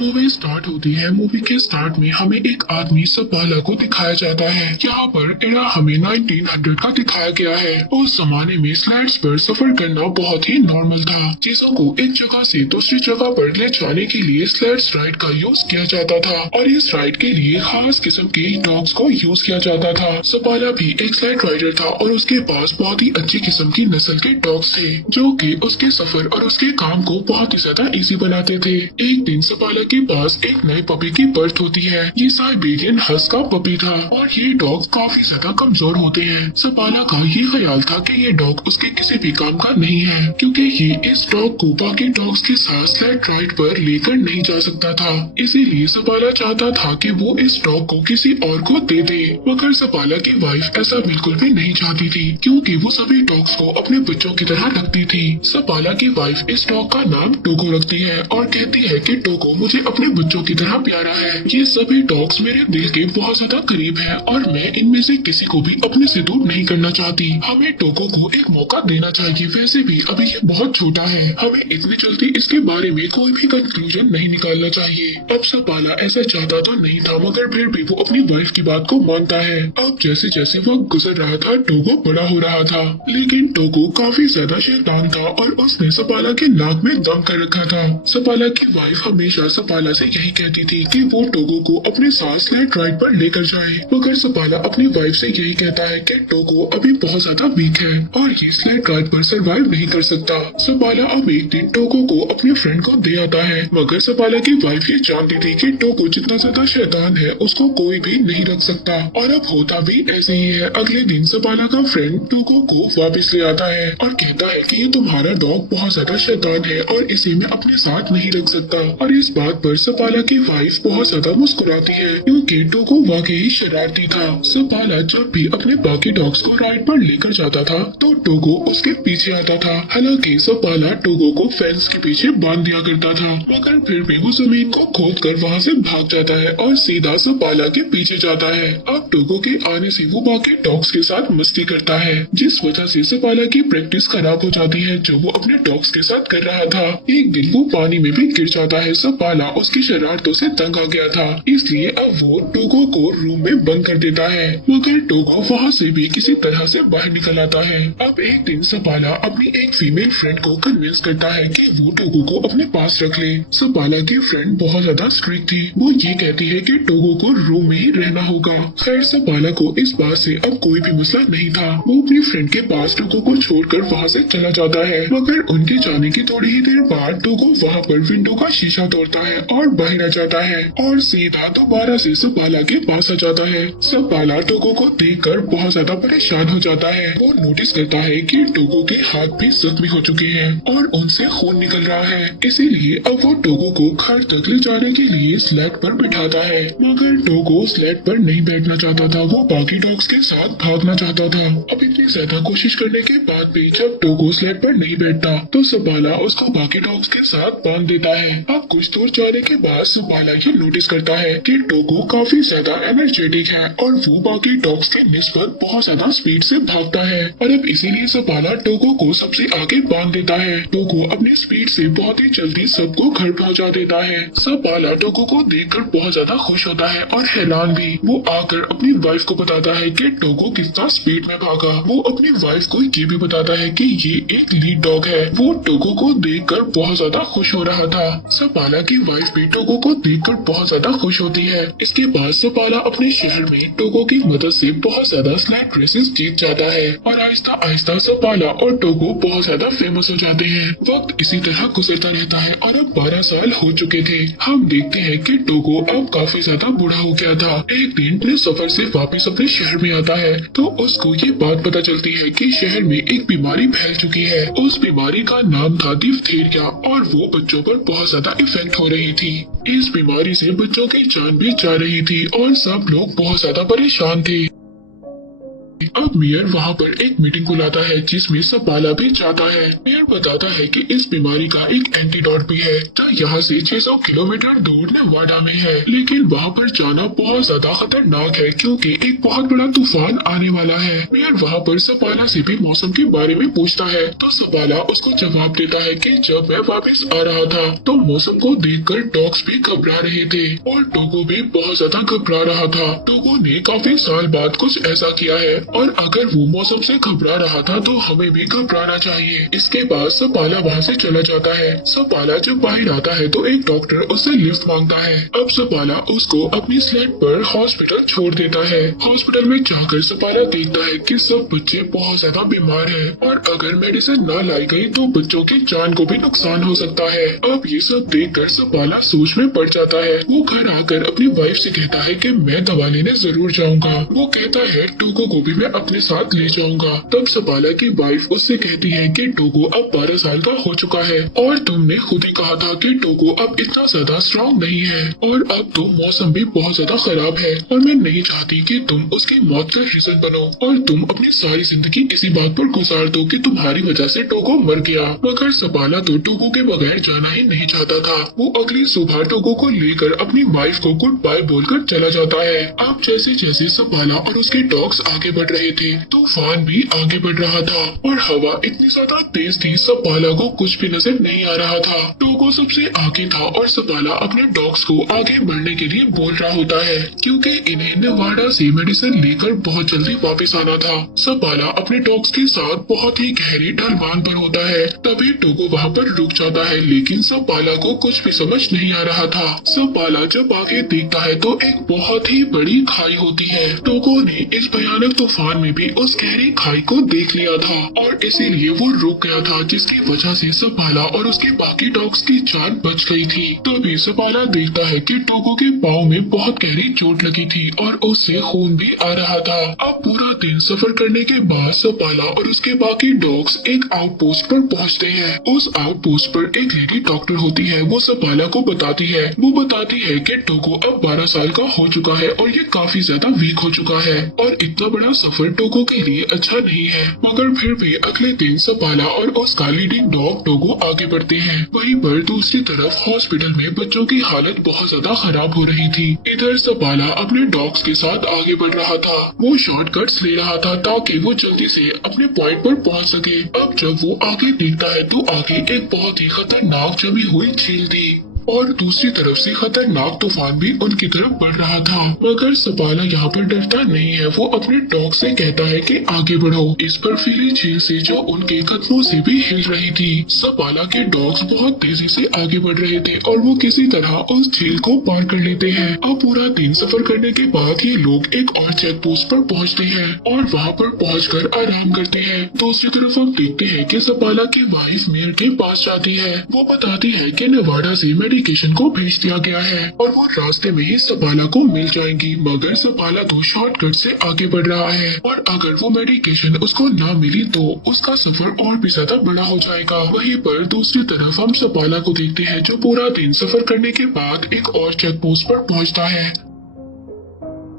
Movie start होती है। Movie के स्टार्ट में हमें एक आदमी सपाला को दिखाया जाता है। यहाँ पर एरा हमें 1900 का दिखाया गया है। उस जमाने में स्लाइड्स पर सफर करना बहुत ही नॉर्मल था। चीजों को एक जगह से दूसरी जगह पर ले जाने के लिए स्लाइड्स राइड का यूज किया जाता था और इस राइड के लिए खास किस्म के डॉग्स को यूज किया जाता था। सपाला भी एक स्लाइड राइडर था और उसके पास बहुत ही अच्छी किस्म की नस्ल के डॉग्स थे जो कि उसके सफर और उसके काम को बहुत ही ज्यादा इजी बनाते थे। एक दिन सपाला के पास एक नए पपी की बर्थ होती है। ये साइबेरियन हस्क का पपी था और ये डॉग काफी ज्यादा कमजोर होते हैं। सपाला का ये ख्याल था कि ये डॉग उसके किसी भी काम का नहीं है क्योंकि ये इस डॉग को बाकी डॉग्स के साथ स्लाइड राइड पर लेकर नहीं जा सकता था। इसीलिए सपाला चाहता था कि वो इस डॉग को किसी और को दे दे, मगर सपाला की वाइफ ऐसा बिल्कुल भी नहीं चाहती थी क्योंकि वो सभी डॉग्स को अपने बच्चों की तरह रखती थी। सपाला की वाइफ इस डॉग का नाम टोगो रखती है और कहती है कि टोगो मुझे अपने बच्चों की तरह प्यारा है। ये सभी डॉग्स मेरे दिल के बहुत ज्यादा करीब हैं और मैं इनमें से किसी को भी अपने से दूर नहीं करना चाहती। हमें टोगो को एक मौका देना चाहिए। वैसे भी अभी ये बहुत छोटा है, हमें इतनी जल्दी इसके बारे में कोई भी कंक्लूजन नहीं निकालना चाहिए। अब सपाला ऐसा चाहता तो नहीं था मगर फिर भी वो अपनी वाइफ की बात को मानता है। अब जैसे जैसे वक्त गुजर रहा था टोगो बड़ा हो रहा था, लेकिन टोगो काफी ज्यादा शैतान था और उसने सपाला के नाक में दम कर रखा था। सपाला की वाइफ हमेशा सपाला से यही कहती थी कि वो टोगो को अपने साथ स्लाइड राइड पर लेकर जाए, मगर सपाला अपनी वाइफ से यही कहता है कि टोगो अभी बहुत ज्यादा वीक है और ये स्लाइड राइड पर सरवाइव नहीं कर सकता। सपाला अब एक दिन टोगो को अपने फ्रेंड को दे आता है, मगर सपाला की वाइफ ये जानती थी कि टोगो जितना ज्यादा शैतान है उसको कोई भी नहीं रख सकता और अब होता भी ऐसे ही है। अगले दिन सपाला का फ्रेंड टोगो को वापस ले आता है और कहता है कि ये तुम्हारा डॉग बहुत ज्यादा शैतान है और इसे मैं अपने साथ नहीं रख सकता। और इस बात पर सपाला की वाइफ बहुत ज्यादा मुस्कुराती है क्योंकि टोगो वाकई शरारती था। सपाला जब भी अपने बाकी डॉग्स को राइड पर लेकर जाता था तो टोगो उसके पीछे आता था। हालांकि सपाला टोगो को फेंस के पीछे बांध दिया करता था, मगर फिर भी वो जमीन को खोद कर वहाँ से भाग जाता है और सीधा सपाला के पीछे जाता है। अब टोगो के आने से वो बाकी डॉग्स के साथ मस्ती करता है, जिस वजह से सपाला की प्रैक्टिस खराब हो जाती है जो वो अपने डॉग्स के साथ कर रहा था। एक दिन वो पानी में भी गिर जाता है। सपाला उसकी शरारतों से तंग आ गया था, इसलिए अब वो टोगो को रूम में बंद कर देता है, मगर टोगो वहाँ से भी किसी तरह से बाहर निकल आता है। अब एक दिन सपाला अपनी एक फीमेल फ्रेंड को कन्विंस करता है कि वो टोगो को अपने पास रख ले। सपाला की फ्रेंड बहुत ज्यादा स्ट्रिक्ट थी, वो ये कहती है कि टोगो को रूम में ही रहना होगा। खैर सपाला को इस बात से अब कोई भी मसला नहीं था। वो अपनी फ्रेंड के पास टोगो को छोड़कर वहाँ से चला जाता है, मगर उनके जाने की थोड़ी ही देर बाद टोगो वहाँ पर विंडो का शीशा तोड़ता है और बाहर आ जाता है और सीधा दोबारा से सपाला के पास आ जाता है। सपाला टोगो को देखकर बहुत ज्यादा परेशान हो जाता है। वो नोटिस करता है कि टोगो के हाथ भी जख्मी हो चुके हैं और उनसे खून निकल रहा है, इसीलिए अब वो टोगो को घर तक ले जाने के लिए स्लेड पर बिठाता है, मगर टोगो स्लेड पर नहीं बैठना चाहता था। वो बाकी डॉग्स के साथ भागना चाहता था। अब इतनी ज्यादा कोशिश करने के बाद भी जब टोगो स्लेड पर नहीं बैठता तो सपाला उसको बाकी डॉग्स के साथ बांध देता है। अब कुछ दूर जाने के बाद सपाला ये नोटिस करता है कि टोगो काफी ज्यादा एनर्जेटिक है और वो बाकी डॉग्स के निस्बत बहुत ज्यादा स्पीड से भागता है और अब इसीलिए सपाला टोगो को सबसे आगे बांध देता है। टोगो अपनी स्पीड से बहुत ही जल्दी सबको घर पहुंचा देता है। सपाला टोगो को देखकर बहुत ज्यादा खुश होता है और हैरान भी। वो आकर अपनी वाइफ को बताता है कि टोगो कितना स्पीड में भागा। वो अपनी वाइफ को ये भी बताता है कि ये एक लीड डॉग है। वो टोगो को देखकर बहुत ज्यादा खुश हो रहा था। सपाला की वाइफ भी टोगो को देखकर बहुत ज्यादा खुश होती है। इसके बाद सपाला अपने शहर में टोगो की मदद से बहुत ज्यादा स्लाइड रेसेस जीत जाता है और आहिस्ता आहिस्ता सपाला और टोगो बहुत ज्यादा फेमस हो जाते हैं। वक्त इसी तरह गुजरता रहता है और अब 12 साल हो चुके थे। हम देखते हैं कि टोगो अब काफी ज्यादा बूढ़ा हो गया था। एक दिन अपने सफर से वापस अपने शहर में आता है तो उसको ये बात पता चलती है कि शहर में एक बीमारी फैल चुकी है। उस बीमारी का नाम था डिप्थीरिया और वो बच्चों पर बहुत ज्यादा इफेक्ट हो रही थी। इस बीमारी से बच्चों की जान भी जा रही थी और सब लोग बहुत ज्यादा परेशान थे। अब मेयर वहाँ पर एक मीटिंग बुलाता है जिसमें सपाला भी जाता है। मेयर बताता है कि इस बीमारी का एक एंटीडोट भी है जो यहाँ से 600 किलोमीटर दूर नेवाडा में है, लेकिन वहाँ पर जाना बहुत ज्यादा खतरनाक है क्योंकि एक बहुत बड़ा तूफान आने वाला है। मेयर वहाँ पर सपाला से भी मौसम के बारे में पूछता है तो सपाला उसको जवाब देता है कि जब मैं वापस आ रहा था तो मौसम को देखकर डॉग्स भी घबरा रहे थे और टोगो भी बहुत ज्यादा घबरा रहा था। टोगो ने काफी साल बाद कुछ ऐसा किया है और अगर वो मौसम से घबरा रहा था तो हमें भी घबराना चाहिए। इसके बाद सपाला वहाँ से चला जाता है। सपाला जब बाहर आता है तो एक डॉक्टर उससे लिफ्ट मांगता है। अब सपाला उसको अपनी स्लेट पर हॉस्पिटल छोड़ देता है। हॉस्पिटल में जाकर सपाला देखता है कि सब बच्चे बहुत ज्यादा बीमार हैं और अगर मेडिसिन न लाई गई तो बच्चों की जान को भी नुकसान हो सकता है। अब ये सब देखकर सपाला सोच में पड़ जाता है। वो घर आकर अपनी वाइफ से कहता है कि मैं दवा लेने जरूर जाऊंगा। वो कहता है टोगो को भी मैं अपने साथ ले जाऊंगा। तब सपाला की वाइफ उससे कहती है कि टोगो अब 12 साल का हो चुका है और तुमने खुद ही कहा था कि टोगो अब इतना ज्यादा स्ट्रॉन्ग नहीं है और अब तो मौसम भी बहुत ज्यादा खराब है और मैं नहीं चाहती कि तुम उसकी मौत का रीजन बनो और तुम अपनी सारी जिंदगी इसी बात पर गुजार दो कि तुम्हारी वजह से टोगो मर गया। मगर सपाला तो टोगो के बगैर जाना ही नहीं चाहता था। वो अगली सुबह टोगो को लेकर अपनी वाइफ को गुड बाय बोलकर चला जाता है। अब जैसे जैसे सपाला और उसके डॉग्स आगे बढ़ रहे थे तूफान भी आगे बढ़ रहा था और हवा इतनी ज्यादा तेज थी सपाला को कुछ भी नजर नहीं आ रहा था। टोगो सबसे आगे था और सपाला अपने डॉग्स को आगे बढ़ने के लिए बोल रहा होता है क्योंकि इन्हें नेवाडा से मेडिसिन लेकर बहुत जल्दी वापस आना था। सपाला अपने डॉग्स के साथ बहुत ही गहरी ढलवान पर होता है। तभी टोगो वहाँ पर रुक जाता है लेकिन सपाला को कुछ भी समझ नहीं आ रहा था। सपाला जब आगे देखता है तो एक बहुत ही बड़ी खाई होती है। टोगो ने इस भयानक तूफान में भी उस गहरी खाई को देख लिया था और इसीलिए वो रुक गया था जिसकी वजह से सपाला और उसके बाकी डॉग्स की जान बच गई थी। तभी सपाला देखता है कि टोगो के पाँव में बहुत गहरी चोट लगी थी और उससे खून भी आ रहा था। अब पूरा दिन सफर करने के बाद सपाला और उसके बाकी डॉग्स एक आउटपोस्ट पर पहुंचते हैं। उस आउटपोस्ट पर एक लेडी डॉक्टर होती है। वो सपाला को बताती है कि टोगो अब 12 साल का हो चुका है और ये काफी ज्यादा वीक हो चुका है और इतना बड़ा सफर टोगो के लिए अच्छा नहीं है। मगर फिर भी अगले दिन सपाला और उसका लीडिंग डॉग टोगो आगे बढ़ते हैं। वहीं पर दूसरी तरफ हॉस्पिटल में बच्चों की हालत बहुत ज्यादा खराब हो रही थी। इधर सपाला अपने डॉग्स के साथ आगे बढ़ रहा था। वो शॉर्टकट्स ले रहा था ताकि वो जल्दी से अपने पॉइंट पर पहुंच सके। अब जब वो आगे देखता है तो आगे एक बहुत ही खतरनाक जमी हुई झील थी और दूसरी तरफ से खतरनाक तूफान भी उनकी तरफ बढ़ रहा था। मगर सपाला यहाँ पर डरता नहीं है। वो अपने डॉग से कहता है कि आगे बढ़ो। इस बर्फीली झील से जो उनके कदमों से भी हिल रही थी। सपाला के डॉग्स बहुत तेजी से आगे बढ़ रहे थे और वो किसी तरह उस झील को पार कर लेते हैं। अब पूरा दिन सफर करने के बाद ये लोग एक और चेक पोस्ट पर पहुँचते हैं और वहाँ पर पहुँचकर आराम करते हैं। दूसरी तरफ हम देखते हैं कि सपाला की वाइफ मेयर के पास जाती है। वो बताती है कि नेवाडा से मेडिकेशन को भेज दिया गया है और वो रास्ते में ही सपाला को मिल जाएंगी। मगर सपाला तो शॉर्टकट से आगे बढ़ रहा है और अगर वो मेडिकेशन उसको ना मिली तो उसका सफर और भी ज्यादा बड़ा हो जाएगा। वहीं पर दूसरी तरफ हम सपाला को देखते हैं जो पूरा दिन सफर करने के बाद एक और चेक पोस्ट पर पहुंचता है।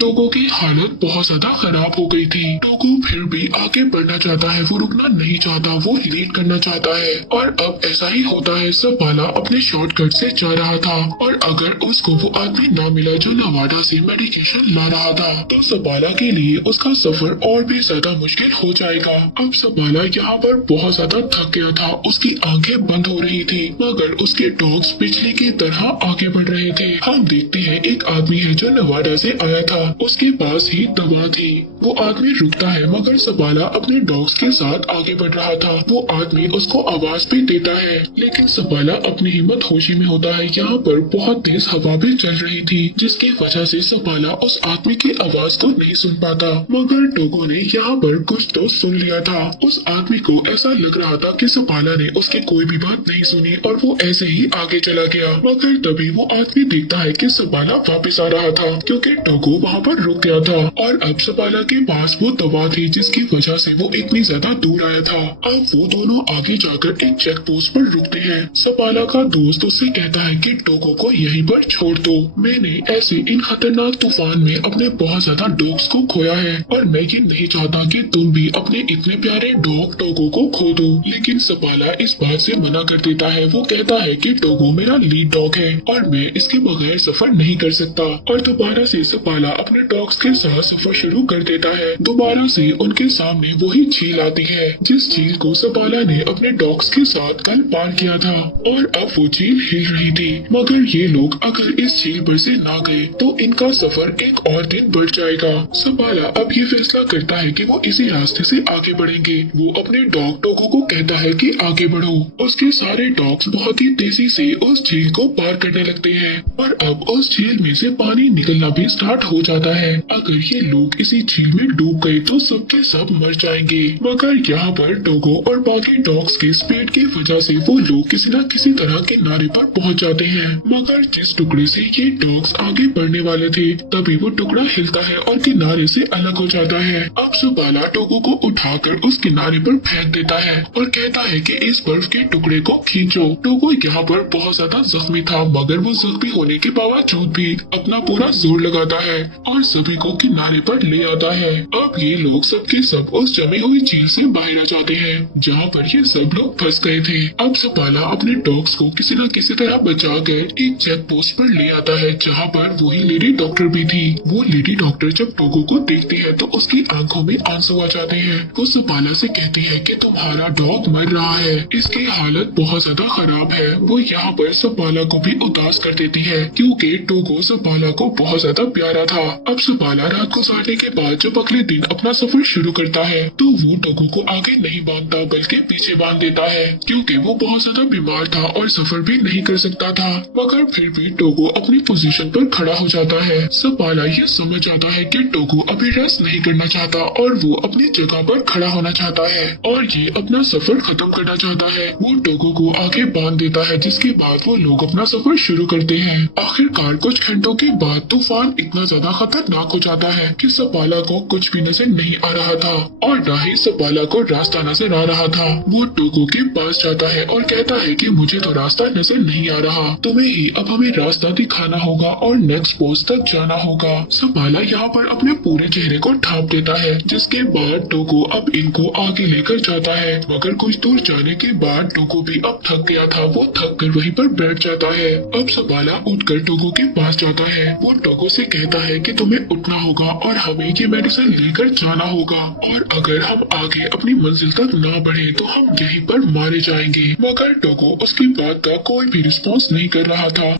टोगो की हालत बहुत ज्यादा खराब हो गई थी। टोगो फिर भी आगे बढ़ना चाहता है। वो रुकना नहीं चाहता। वो लीड करना चाहता है और अब ऐसा ही होता है। सपाला अपने शॉर्टकट से जा रहा था और अगर उसको वो आदमी ना मिला जो नेवाडा से मेडिकेशन ला रहा था तो सपाला के लिए उसका सफर और भी ज्यादा मुश्किल हो जाएगा। अब सपाला यहाँ पर बहुत ज्यादा थक गया था। उसकी आंखें बंद हो रही थी मगर उसके डॉग्स बिजली की तरह आगे बढ़ रहे थे। हम देखते हैं एक आदमी है जो नेवाडा से आया था। उसके पास ही दवा थी। वो आदमी रुकता है मगर सपाला अपने डॉग्स के साथ आगे बढ़ रहा था। वो आदमी उसको आवाज भी देता है लेकिन सपाला अपनी हिम्मत होशी में होता है। यहाँ पर बहुत तेज हवा भी चल रही थी जिसकी वजह से सपाला उस आदमी की आवाज को नहीं सुन पाता। मगर टोगो ने यहाँ पर कुछ तो सुन लिया था। उस आदमी को ऐसा लग रहा था कि सपाला ने उसकी कोई भी बात नहीं सुनी और वो ऐसे ही आगे चला गया। मगर तभी वो आदमी देखता है कि सपाला वापस आ रहा था क्योंकि टोगो वहाँ पर रुक गया था और अब सपाला के पास वो दवा थी जिसकी वजह से वो इतनी ज्यादा दूर आया था। अब वो दोनों आगे जाकर एक चेक पोस्ट पर रुकते हैं। सपाला का दोस्त उससे कहता है कि टोगो को यहीं पर छोड़ दो। मैंने ऐसे इन खतरनाक तूफान में अपने बहुत ज्यादा डॉग्स को खोया है और मैं ये नहीं चाहता कि तुम भी अपने इतने प्यारे डॉग टोगो को खो दो। लेकिन सपाला इस बात से मना कर देता है। वो कहता है कि टोगो मेरा लीड डॉग है और मैं इसके बगैर सफर नहीं कर सकता। और दोबारा से सपाला अपने डॉग्स के साथ सफर शुरू कर देता है। दोबारा से उनके सामने वही झील आती है जिस झील को सपाला ने अपने डॉग्स के साथ कल पार किया था और अब वो झील हिल रही थी। मगर ये लोग अगर इस झील पर से ना गए तो इनका सफर एक और दिन बढ़ जाएगा। सपाला अब ये फैसला करता है कि वो इसी रास्ते से आगे बढ़ेंगे। वो अपने डॉग टोगो को कहता है कि आगे बढ़ो। उसके सारे डॉग्स बहुत ही तेजी से उस झील को पार करने लगते हैं और अब उस झील में से पानी निकलना भी स्टार्ट हो जाता है। अगर ये लोग इसी झील में डूब गए तो सबके सब मर जाएंगे। मगर यहाँ पर टोगो और बाकी डॉग्स के स्पीड की वजह से वो लोग किसी न किसी तरह किनारे पर पहुँच जाते हैं। मगर जिस टुकड़े से ये डॉग्स आगे बढ़ने वाले थे तभी वो टुकड़ा हिलता है और किनारे से अलग हो जाता है। अब सपाला टोगो को उठाकर उस किनारे पर फेंक देता है और कहता है कि इस बर्फ के टुकड़े को खींचो। टोगो यहाँ पर बहुत ज्यादा जख्मी था मगर वो जख्मी होने के बावजूद भी अपना पूरा जोर लगाता है और सभी को किनारे पर ले आता है। अब ये लोग सबके सब उस जमी हुई झील से बाहर आ जाते हैं जहाँ पर ये सब लोग फंस गए थे। अब सपाला अपने डॉग्स को किसी न किसी तरह बचाकर एक चेक पोस्ट पर ले आता है जहाँ पर वही लेडी डॉक्टर भी थी। वो लेडी डॉक्टर जब टोगो को देखती है तो उसकी आंखों में आंसू आ जाते हैं। वो सपाला से कहती है कि तुम्हारा डॉग मर रहा है, इसकी हालत बहुत ज्यादा खराब है। वो यहाँ पर सपाला को भी उदास कर देती है क्योंकि टोगो सपाला को बहुत ज्यादा प्यारा था। अब सपाला रात को गुजारने के बाद जब अगले दिन अपना सफर शुरू करता है तो वो टोगो को आगे नहीं बांधता बल्कि पीछे बांध देता है क्योंकि वो बहुत ज्यादा बीमार था और सफर भी नहीं कर सकता था। मगर फिर भी टोगो अपनी पोजीशन पर खड़ा हो जाता है। सपाला ये समझ जाता है कि टोगो अभी रेस्ट नहीं करना चाहता और वो अपनी जगह पर खड़ा होना चाहता है और ये अपना सफर खत्म करना चाहता है। वो टोगो को आगे बांध देता है जिसके बाद वो लोग अपना सफर शुरू करते हैं। आखिरकार कुछ घंटों के बाद तूफान इतना ज्यादा खतरनाक हो जाता है कि सपाला को कुछ भी नजर नहीं आ रहा था और न ही सपाला को रास्ता नजर आ रहा था। वो टोगो के पास जाता है और कहता है कि मुझे तो रास्ता नजर नहीं आ रहा, तुम्हें ही अब हमें रास्ता दिखाना होगा और नेक्स्ट पोस्ट तक जाना होगा। सपाला यहाँ पर अपने पूरे चेहरे को ढांप देता है जिसके बाद टोगो अब इनको आगे लेकर जाता है। मगर कुछ दूर जाने के बाद टोगो भी अब थक गया था। वो थक कर वहीं पर बैठ जाता है। अब सपाला उठकर टोगो के पास जाता है। वो टोगो से कहता है कि तुम्हें उठना होगा और हमें ये मेडिसिन लेकर जाना होगा और अगर हम आगे अपनी मंजिल तक ना बढ़े तो हम यहीं पर मारे जाएंगे। मगर टोगो उसकी बात का कोई भी रिस्पॉन्स नहीं कर रहा था।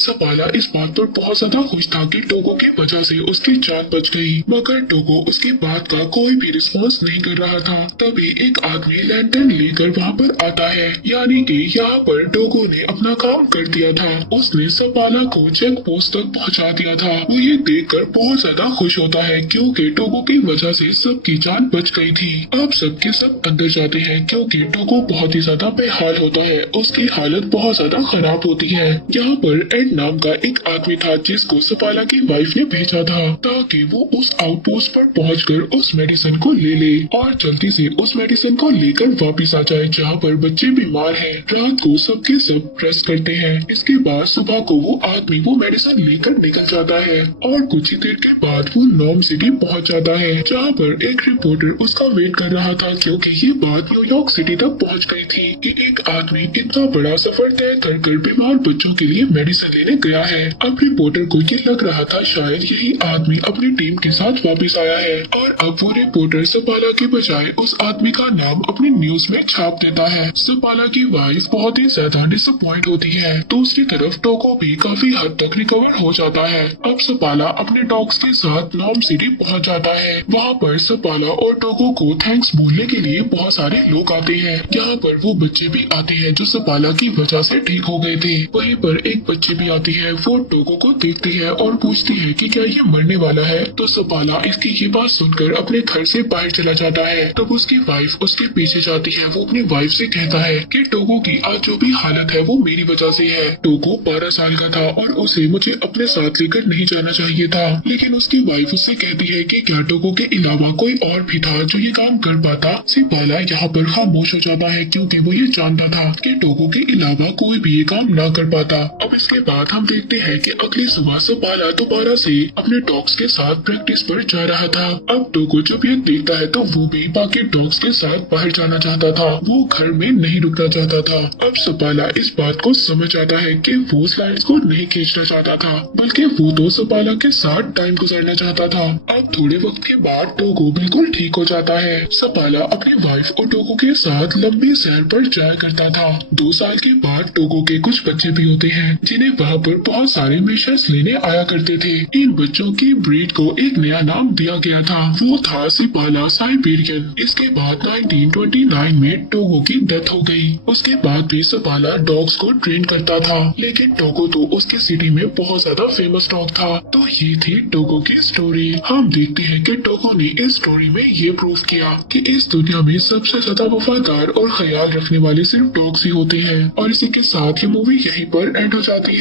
सपाला इस बात पर बहुत ज्यादा खुश था कि टोगो की वजह से उसकी जान बच गई। मगर टोगो उसकी बात का कोई भी रिस्पॉन्स नहीं कर रहा था। तभी एक आदमी लैंटर्न लेकर वहाँ पर आता है, यानी कि यहाँ पर टोगो ने अपना काम कर दिया था। उसने सपाला को चेक पोस्ट तक पहुँचा दिया था। वो ये देखकर बहुत ज्यादा खुश होता है क्योंकि टोगो की वजह से सबकी जान बच गई थी। अब सबके सब अंदर जाते हैं क्योंकि टोगो बहुत ही ज्यादा बेहाल होता है। उसकी हालत बहुत ज्यादा खराब होती है। यहाँ पर एड नाम का एक आदमी था जिसको सपाला की वाइफ ने भेजा था ताकि वो उस आउटपोस्ट पर पहुंचकर उस मेडिसिन को ले ले और जल्दी से उस मेडिसिन को लेकर वापस आ जाए जहाँ पर बच्चे बीमार हैं। रात को सबके सब रेस्ट करते हैं। इसके बाद सुबह को वो आदमी वो मेडिसिन लेकर निकल जाता है और कुछ ही देर के बाद वो नॉर्म सिटी पहुँच जाता है जहाँ पर एक रिपोर्टर उसका वेट कर रहा था क्योंकि ये बात न्यूयॉर्क सिटी तक पहुँच गई थी कि एक आदमी इतना बड़ा सफर तय कर बीमार बच्चों के लिए मेडिसिन लेने गया है। अब रिपोर्टर को ये लग रहा था शायद यही आदमी अपनी टीम के साथ वापस आया है और अब वो रिपोर्टर सपाला के बजाय उस आदमी का नाम अपनी न्यूज में छाप देता है। सपाला की वाइफ बहुत ही ज्यादा डिसअपॉइंट होती है। दूसरी तरफ टोगो भी काफी हद तक रिकवर हो जाता है। अब सपाला अपने डॉग्स के साथ नॉर्म सिटी पहुंच जाता है। वहाँ पर सपाला और टोगो को थैंक्स बोलने के लिए बहुत सारे लोग आते हैं। यहाँ पर वो बच्चे भी आते हैं जो सपाला की वजह से ठीक हो गए थे। वहीं पर एक बच्चे भी आती है वो टोगो को देखती है और पूछती है कि क्या ये मरने वाला है। तो सपाला इसकी ये बात सुनकर अपने घर से बाहर चला जाता है। तब उसकी वाइफ उसके पीछे जाती है। वो अपनी वाइफ से कहता है कि टोगो की आज जो भी हालत है वो मेरी वजह से है। टोगो 12 साल का था और उसे मुझे अपने साथ लेकर नहीं जाना चाहिए था। लेकिन उसकी वाइफ उससे कहती है कि क्या टोगो के अलावा कोई और भी था जो ये काम कर पाता। सपाला यहाँ पर खामोश हो जाता है क्योंकि वो ये जानता था कि टोगो के अलावा कोई भी ये काम ना कर पाता। अब इसके बाद हम देखते हैं कि अगली सुबह सपाला दोबारा से अपने डॉग्स के साथ प्रैक्टिस पर जा रहा था। अब टोगो जब ये देखता है तो वो भी बाकी डॉग्स के साथ बाहर जाना चाहता था। वो घर में नहीं रुकना चाहता था। अब सपाला इस बात को समझ आता है कि वो स्लाइड्स को नहीं खींचना चाहता था बल्कि वो तो सपाला के साथ टाइम गुजारना चाहता था। अब थोड़े वक्त के बाद टोगो बिल्कुल ठीक हो जाता है। सपाला अपनी वाइफ और टोगो के साथ लंबी सैर पर जाया करता था। 2 साल के बाद टोगो के कुछ बच्चे भी होते हैं जिन्हें वहाँ पर बहुत सारे मिशंस लेने आया करते थे। इन बच्चों की ब्रीड को एक नया नाम दिया गया था। वो था सपाला साइबेरियन। इसके बाद 1929 में टोगो की डेथ हो गई। उसके बाद भी सपाला डॉग्स को ट्रेन करता था। लेकिन टोगो तो उसकी सिटी में बहुत ज्यादा फेमस डॉग था। तो ये थी टोगो की स्टोरी। हम देखते हैं कि टोगो ने इस स्टोरी में ये प्रूव किया कि इस दुनिया में सबसे ज्यादा वफादार और ख्याल रखने वाले सिर्फ डॉग्स ही होते हैं। और इसी के साथ ये मूवी यहीं पर एंड हो जाती है।